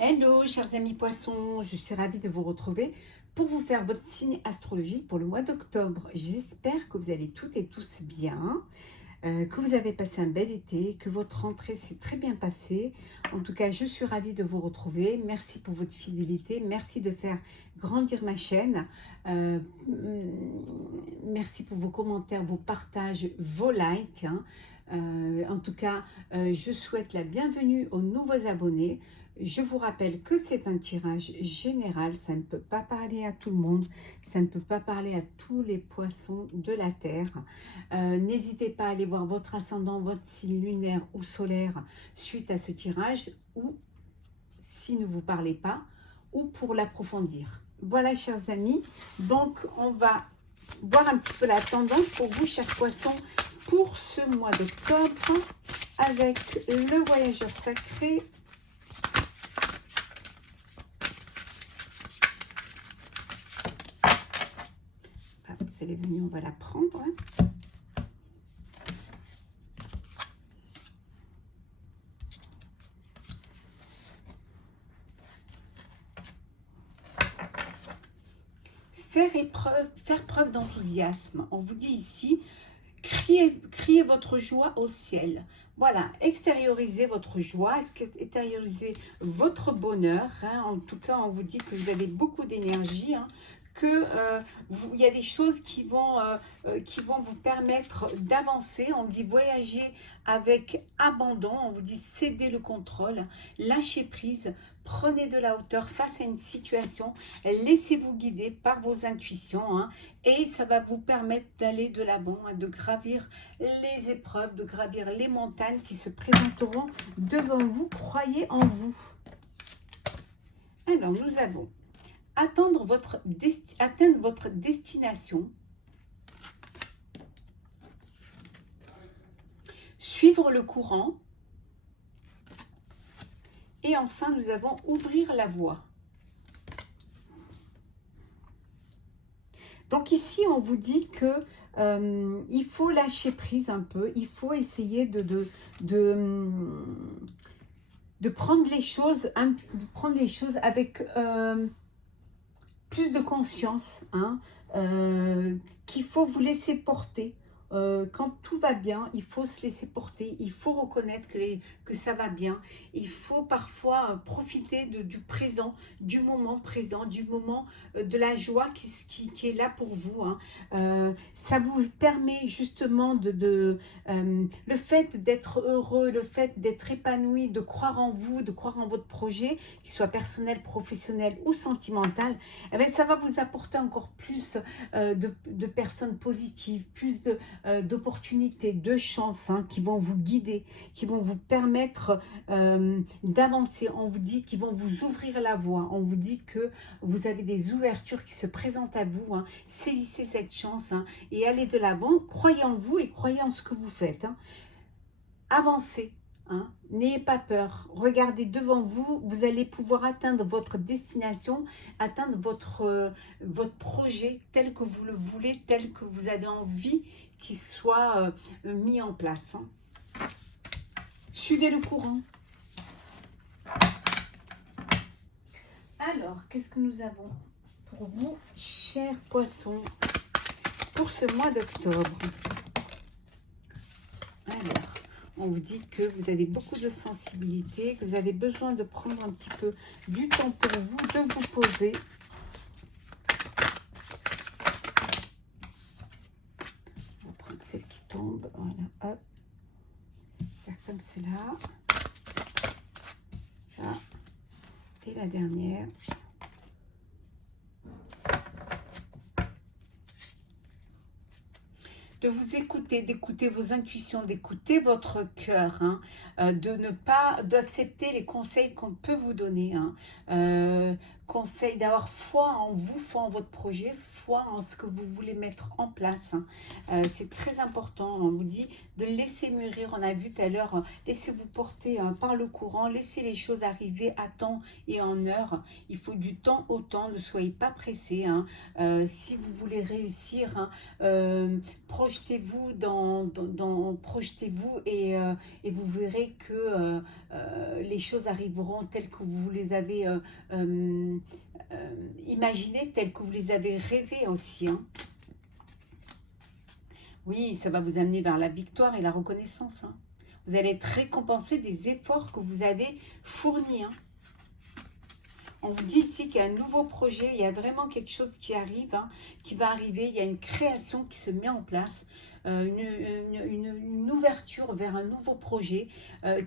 Hello, chers amis poissons, je suis ravie de vous retrouver pour vous faire votre signe astrologique pour le mois d'octobre. J'espère que vous allez toutes et tous bien, que vous avez passé un bel été, que votre rentrée s'est très bien passée. En tout cas, je suis ravie de vous retrouver. Merci pour votre fidélité, merci de faire grandir ma chaîne. Euh, Merci pour vos commentaires, vos partages, vos likes, hein. En tout cas, je souhaite la bienvenue aux nouveaux abonnés. Je vous rappelle que c'est un tirage général, ça ne peut pas parler à tout le monde, ça ne peut pas parler à tous les poissons de la Terre. N'hésitez pas à aller voir votre ascendant, votre signe lunaire ou solaire suite à ce tirage, ou si ne vous parlez pas, ou pour l'approfondir. Voilà, chers amis, donc on va voir un petit peu la tendance pour vous, chers poissons, pour ce mois d'octobre, avec le voyageur sacré. Elle est venue, on va la prendre. Faire preuve d'enthousiasme. On vous dit ici, criez votre joie au ciel. Voilà, extériorisez votre joie, extériorisez votre bonheur, hein. En tout cas, on vous dit que vous avez beaucoup d'énergie, hein, que il y a des choses qui vont vous permettre d'avancer. On dit voyager avec abandon, on vous dit céder le contrôle, lâcher prise, prenez de la hauteur face à une situation, laissez-vous guider par vos intuitions, hein, et ça va vous permettre d'aller de l'avant, hein, de gravir les épreuves, de gravir les montagnes qui se présenteront devant vous. Croyez en vous. Alors, nous avons atteindre votre destination, suivre le courant, et enfin nous avons ouvrir la voie. Donc ici on vous dit que il faut lâcher prise un peu, il faut essayer de prendre les choses, avec plus de conscience, hein, qu'il faut vous laisser porter. Quand tout va bien, il faut se laisser porter, il faut reconnaître que ça va bien. Il faut parfois profiter du présent, du moment présent, du moment de la joie qui est là pour vous, hein. Ça vous permet justement le fait d'être heureux, le fait d'être épanoui, de croire en vous, de croire en votre projet, qu'il soit personnel, professionnel ou sentimental. Eh bien, ça va vous apporter encore plus de personnes positives, plus d'opportunités, de chances, hein, qui vont vous guider, qui vont vous permettre d'avancer. On vous dit qu'ils vont vous ouvrir la voie. On vous dit que vous avez des ouvertures qui se présentent à vous, hein. Saisissez cette chance, hein, et allez de l'avant. Croyez en vous et croyez en ce que vous faites, hein. Avancez. Hein, n'ayez pas peur, regardez devant vous, vous allez pouvoir atteindre votre destination, atteindre votre projet tel que vous le voulez, tel que vous avez envie qu'il soit mis en place, hein. Suivez le courant. Alors, qu'est-ce que nous avons pour vous, chers poissons, pour ce mois d'octobre? Alors, on vous dit que vous avez beaucoup de sensibilité, que vous avez besoin de prendre un petit peu du temps pour vous, de vous poser. On va prendre celle qui tombe, voilà, hop. Faire comme cela. Ça. Et la dernière. De vous écouter, d'écouter vos intuitions, d'écouter votre cœur, hein, d'accepter les conseils qu'on peut vous donner, hein, conseil d'avoir foi en vous, foi en votre projet, foi en ce que vous voulez mettre en place, hein. C'est très important. On vous dit de laisser mûrir. On a vu tout à l'heure, laissez-vous porter, hein, par le courant, laissez les choses arriver à temps et en heure. Il faut du temps au temps, ne soyez pas pressés, hein. Si vous voulez réussir, hein, projetez-vous projetez-vous et vous verrez que les choses arriveront telles que vous les avez imaginées, telles que vous les avez rêvées aussi. Hein. Oui, ça va vous amener vers la victoire et la reconnaissance. Hein. Vous allez être récompensé des efforts que vous avez fournis. Hein. On vous dit ici qu'il y a un nouveau projet, il y a vraiment quelque chose qui arrive, hein, qui va arriver, il y a une création qui se met en place, une ouverture vers un nouveau projet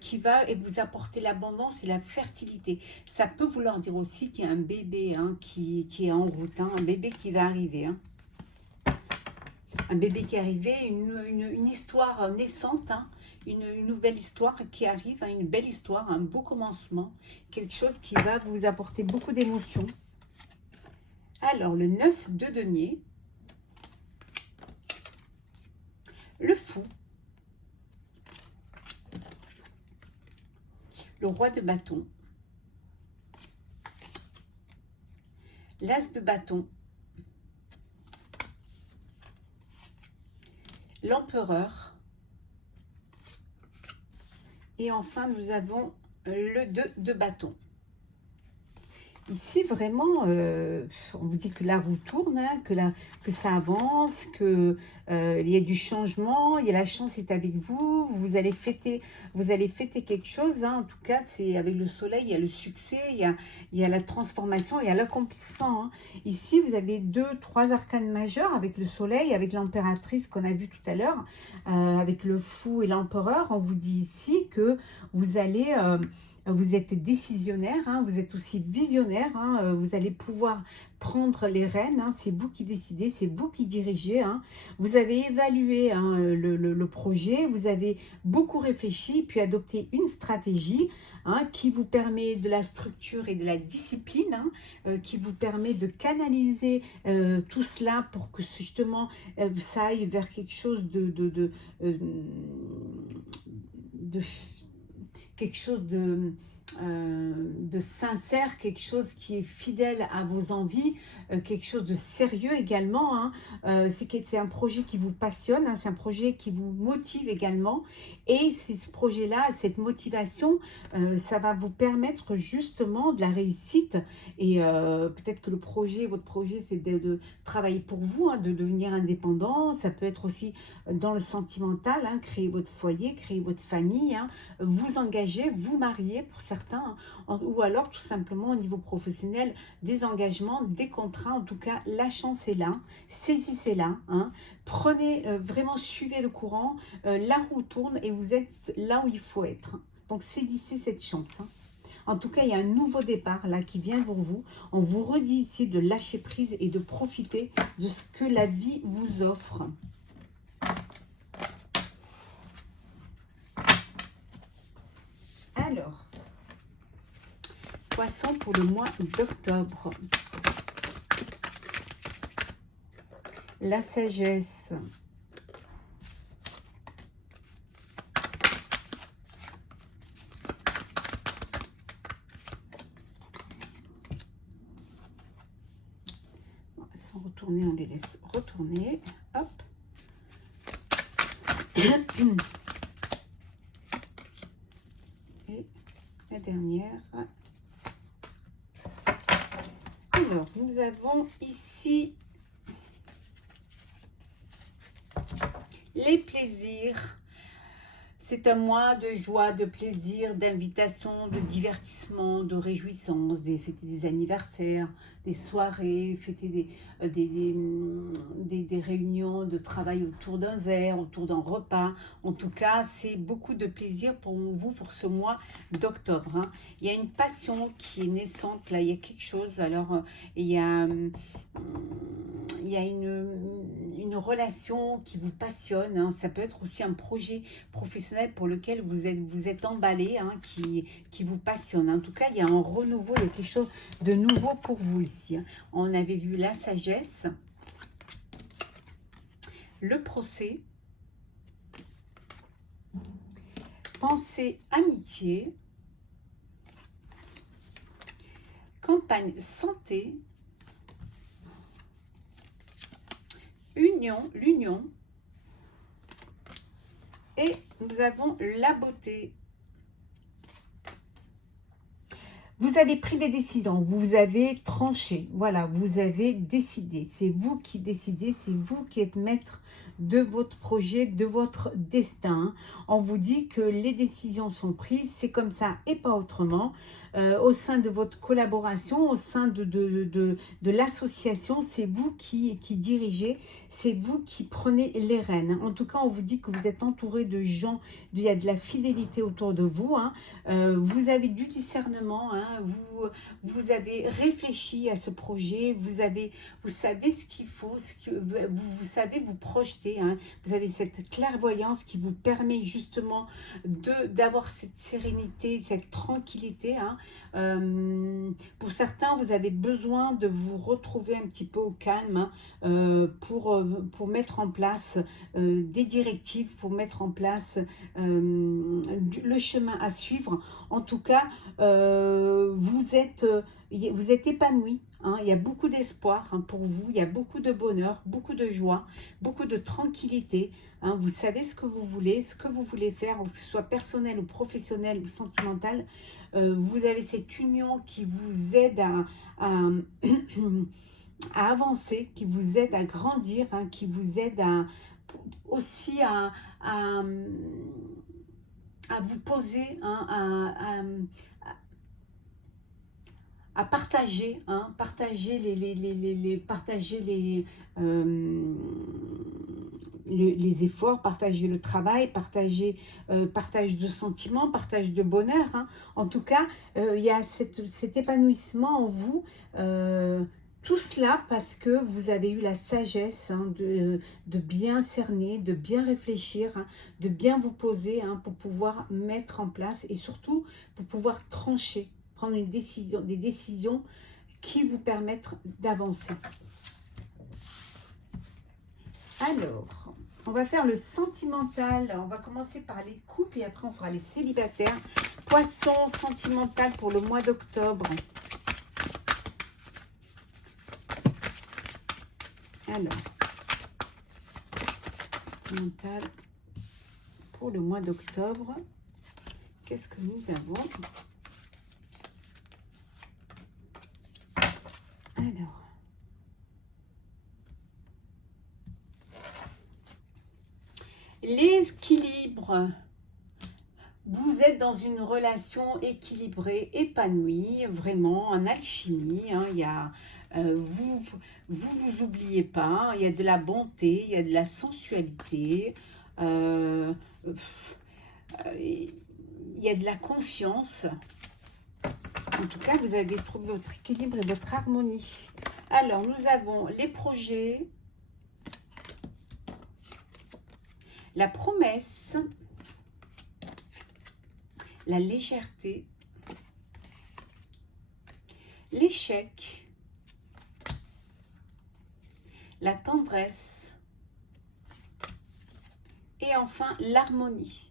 qui va vous apporter l'abondance et la fertilité. Ça peut vouloir dire aussi qu'il y a un bébé hein, qui est en route, hein, un bébé qui va arriver. Hein. Un bébé qui est arrivé, une histoire naissante, hein, une nouvelle histoire qui arrive, hein, une belle histoire, un beau commencement, quelque chose qui va vous apporter beaucoup d'émotions. Alors, le 9 de denier, le fou, le roi de bâton, l'as de bâton, l'empereur, et enfin nous avons le 2 de bâton. Ici, vraiment, on vous dit que la roue tourne, hein, que ça avance, qu'il y a du changement, il y a la chance est avec vous, vous allez fêter quelque chose. Hein, en tout cas, c'est avec le soleil, il y a le succès, il y a la transformation, il y a l'accomplissement. Hein. Ici, vous avez 3 arcanes majeurs avec le soleil, avec l'impératrice qu'on a vu tout à l'heure, avec le fou et l'empereur. On vous dit ici que vous allez... vous êtes décisionnaire, hein, vous êtes aussi visionnaire, hein, vous allez pouvoir prendre les rênes, hein, c'est vous qui décidez, c'est vous qui dirigez. Hein. Vous avez évalué hein, le projet, vous avez beaucoup réfléchi, puis adopté une stratégie hein, qui vous permet de la structure et de la discipline, hein, qui vous permet de canaliser tout cela pour que justement ça aille vers quelque chose quelque chose de sincère, quelque chose qui est fidèle à vos envies, quelque chose de sérieux également. Hein. C'est un projet qui vous passionne, hein, c'est un projet qui vous motive également. Et c'est ce projet-là, cette motivation, ça va vous permettre justement de la réussite. Et peut-être que votre projet, c'est de travailler pour vous, hein, de devenir indépendant. Ça peut être aussi dans le sentimental, hein, créer votre foyer, créer votre famille, hein, vous engager, vous marier pour certains, hein, ou alors tout simplement au niveau professionnel, des engagements, des contrats. En tout cas, la chance est là, saisissez-la, hein, prenez, vraiment suivez le courant, la roue tourne et vous êtes là où il faut être. Donc saisissez cette chance. Hein. En tout cas, il y a un nouveau départ là qui vient pour vous. On vous redit ici de lâcher prise et de profiter de ce que la vie vous offre. Alors, Poisson pour le mois d'octobre. La sagesse. Sans retourner, on les laisse retourner. Hop. Et la dernière. Alors, nous avons ici les plaisirs. C'est un mois de joie, de plaisir, d'invitation, de divertissement, de réjouissance, fêter des anniversaires, des soirées, fêter des réunions de travail autour d'un verre, autour d'un repas. En tout cas, c'est beaucoup de plaisir pour vous pour ce mois d'octobre. Hein. Il y a une passion qui est naissante, là, il y a quelque chose. Alors, il y a une relation qui vous passionne. Hein. Ça peut être aussi un projet professionnel pour lequel vous êtes emballé, hein, qui vous passionne. En tout cas, il y a un renouveau, il y a quelque chose de nouveau pour vous ici. Hein. On avait vu la sagesse, le procès, pensée, amitié, campagne, santé, l'union, Et nous avons la beauté. Vous avez pris des décisions, vous avez tranché, voilà, vous avez décidé. C'est vous qui décidez, c'est vous qui êtes maître de votre projet, de votre destin. On vous dit que les décisions sont prises, c'est comme ça et pas autrement. Au sein de votre collaboration, au sein de l'association, c'est vous qui dirigez, c'est vous qui prenez les rênes. En tout cas, on vous dit que vous êtes entouré de gens, il y a de la fidélité autour de vous, hein. Vous avez du discernement, hein, vous avez réfléchi à ce projet, vous savez ce qu'il faut, vous savez vous projeter, hein, vous avez cette clairvoyance qui vous permet justement d'avoir cette sérénité, cette tranquillité, hein. Pour certains, vous avez besoin de vous retrouver un petit peu au calme, hein, pour mettre en place des directives, pour mettre en place le chemin à suivre. En tout cas, vous êtes épanoui, hein, il y a beaucoup d'espoir, hein, pour vous, il y a beaucoup de bonheur, beaucoup de joie, beaucoup de tranquillité, hein, vous savez ce que vous voulez faire, que ce soit personnel ou professionnel ou sentimental. Vous avez cette union qui vous aide à avancer, qui vous aide à grandir, hein, qui vous aide aussi à vous poser, hein, à partager, hein, partager les efforts, partager le travail, partage de sentiments, partage de bonheur, hein. En tout cas, il y a cet épanouissement en vous. Tout cela parce que vous avez eu la sagesse, hein, de bien cerner, de bien réfléchir, hein, de bien vous poser, hein, pour pouvoir mettre en place et surtout pour pouvoir trancher, prendre des décisions qui vous permettent d'avancer. Alors, on va faire le sentimental. On va commencer par les couples et après on fera les célibataires. Poisson sentimental pour le mois d'octobre. Alors, sentimental pour le mois d'octobre. Qu'est-ce que nous avons? Alors, l'équilibre. Vous êtes dans une relation équilibrée, épanouie, vraiment en alchimie, hein. Il y a, vous oubliez pas, il y a de la bonté, il y a de la sensualité, il y a de la confiance. En tout cas, vous avez trouvé votre équilibre et votre harmonie. Alors, nous avons les projets, la promesse, la légèreté, l'échec, la tendresse et enfin l'harmonie.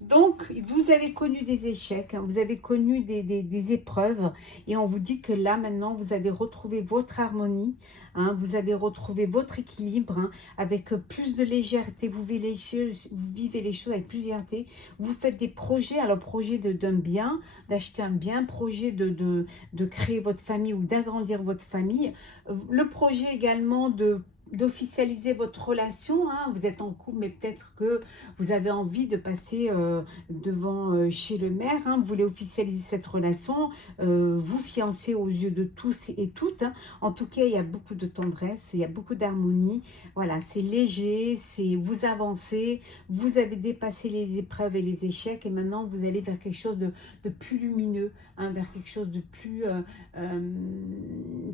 Donc, vous avez connu des échecs, hein, vous avez connu des épreuves et on vous dit que là, maintenant, vous avez retrouvé votre harmonie, hein, vous avez retrouvé votre équilibre, hein, avec plus de légèreté, vous vivez les choses avec plus de légèreté, vous faites des projets, alors projet d'un bien, d'acheter un bien, projet de créer votre famille ou d'agrandir votre famille, le projet également d'officialiser votre relation, hein. Vous êtes en couple, mais peut-être que vous avez envie de passer devant chez le maire, hein. Vous voulez officialiser cette relation, vous fiancer aux yeux de tous et toutes, hein. En tout cas, il y a beaucoup de tendresse, il y a beaucoup d'harmonie. Voilà, c'est léger, c'est vous avancez, vous avez dépassé les épreuves et les échecs et maintenant vous allez vers quelque chose de plus lumineux, hein, vers quelque chose de plus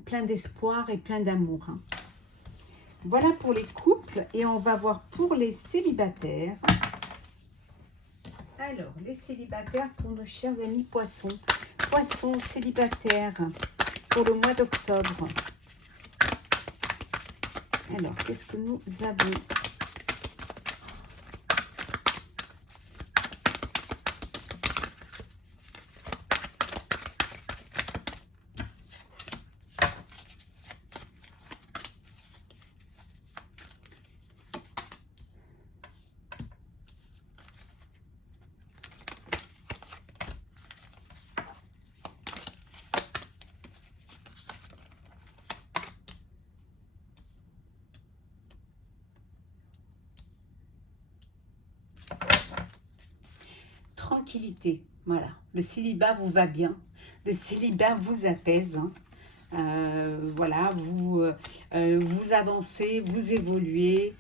plein d'espoir et plein d'amour, hein. Voilà pour les couples et on va voir pour les célibataires. Alors, les célibataires pour nos chers amis poissons. Poissons célibataires pour le mois d'octobre. Alors, qu'est-ce que nous avons? tranquillité. Voilà, le célibat vous va bien, le célibat vous apaise, hein. Voilà, vous avancez, vous évoluez.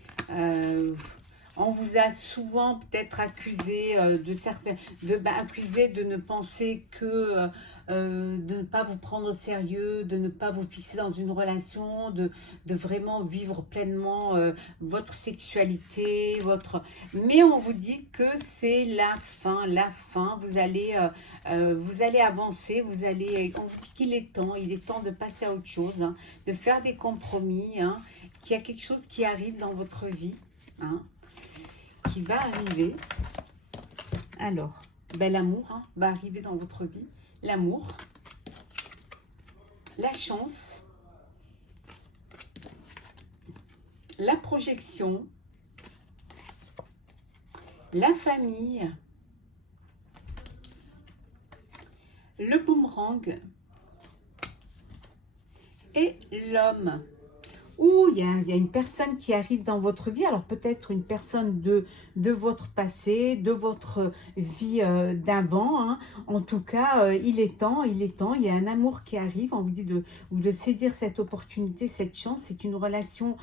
On vous a souvent peut-être accusé accusé de ne penser que de ne pas vous prendre au sérieux, de ne pas vous fixer dans une relation, de vraiment vivre pleinement votre sexualité, mais on vous dit que c'est la fin, vous allez avancer, on vous dit qu'il est temps, il est temps de passer à autre chose, hein, de faire des compromis, hein, qu'il y a quelque chose qui arrive dans votre vie, hein, qui va arriver. Alors, ben, l'amour, hein, va arriver dans votre vie. L'amour, la chance, la projection, la famille, le boomerang et l'homme. Ou il y a une personne qui arrive dans votre vie, alors peut-être une personne de votre passé, de votre vie d'avant, hein. En tout cas, il est temps, il y a un amour qui arrive, on vous dit de saisir cette opportunité, cette chance, c'est une relation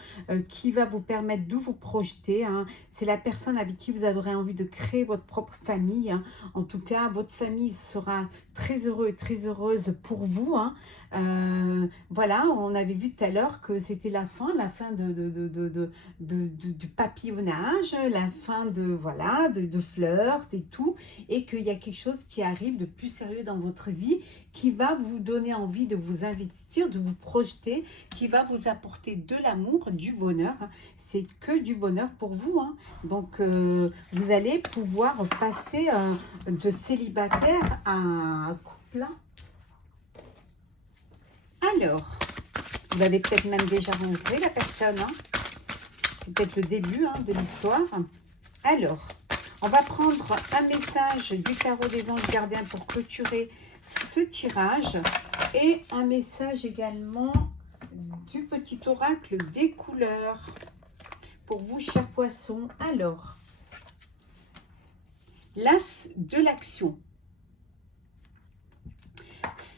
qui va vous permettre de vous projeter, hein. C'est la personne avec qui vous aurez envie de créer votre propre famille, hein. En tout cas, votre famille sera très heureux et très heureuse pour vous, hein. Voilà, on avait vu tout à l'heure que c'était la fin du papillonnage, la fin de flirt et tout, et qu'il y a quelque chose qui arrive de plus sérieux dans votre vie, qui va vous donner envie de vous investir, de vous projeter, qui va vous apporter de l'amour, du bonheur, hein. C'est que du bonheur pour vous, hein. Donc vous allez pouvoir passer de célibataire à un couple, hein. Alors, vous avez peut-être même déjà rencontré la personne, hein. C'est peut-être le début, hein, de l'histoire. Alors, on va prendre un message du tarot des anges gardiens pour clôturer ce tirage et un message également du petit oracle des couleurs pour vous, chers poissons. Alors, l'as de l'action.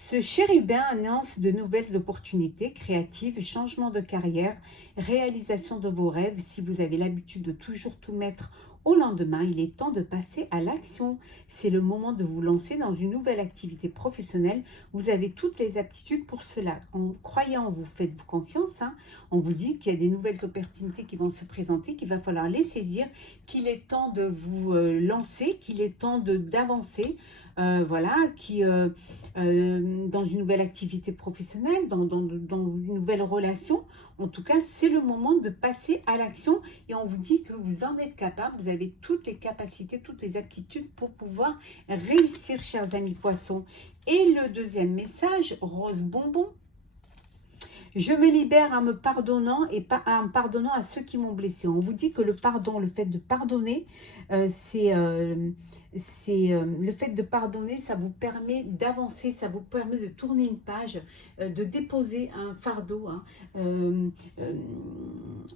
Ce chérubin annonce de nouvelles opportunités créatives, changement de carrière, réalisation de vos rêves. Si vous avez l'habitude de toujours tout mettre au lendemain, il est temps de passer à l'action. C'est le moment de vous lancer dans une nouvelle activité professionnelle. Vous avez toutes les aptitudes pour cela. En croyant en vous, faites-vous confiance, hein. On vous dit qu'il y a des nouvelles opportunités qui vont se présenter, qu'il va falloir les saisir, qu'il est temps de vous lancer, qu'il est temps d'avancer. Voilà, dans une nouvelle activité professionnelle, dans une nouvelle relation. En tout cas, c'est le moment de passer à l'action et on vous dit que vous en êtes capable, vous avez toutes les capacités, toutes les aptitudes pour pouvoir réussir, chers amis poissons. Et le deuxième message, rose bonbon. Je me libère en me pardonnant et en pardonnant à ceux qui m'ont blessé. On vous dit que le pardon, le fait de pardonner, le fait de pardonner, ça vous permet d'avancer, ça vous permet de tourner une page, de déposer un fardeau, hein.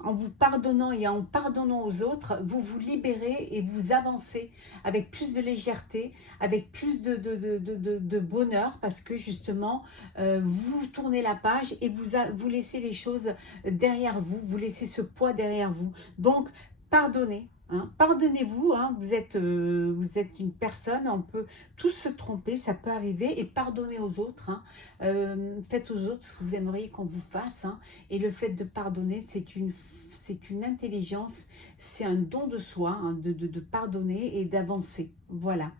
En vous pardonnant et en pardonnant aux autres, vous vous libérez et vous avancez avec plus de légèreté, avec plus de bonheur, parce que justement, vous tournez la page et vous laissez les choses derrière vous, vous laissez ce poids derrière vous. Donc, pardonnez. Hein, pardonnez-vous, hein, vous êtes une personne, on peut tous se tromper, ça peut arriver, et pardonnez aux autres, hein. Faites aux autres ce que vous aimeriez qu'on vous fasse, hein, et le fait de pardonner, c'est une intelligence, c'est un don de soi, hein, de pardonner et d'avancer. Voilà,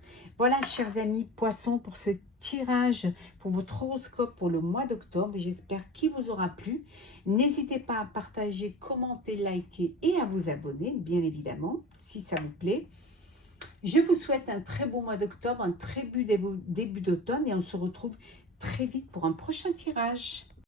chers amis poissons, pour ce tirage, pour votre horoscope pour le mois d'octobre. J'espère qu'il vous aura plu. N'hésitez pas à partager, commenter, liker et à vous abonner, bien évidemment, si ça vous plaît. Je vous souhaite un très beau mois d'octobre, un très beau début d'automne et on se retrouve très vite pour un prochain tirage.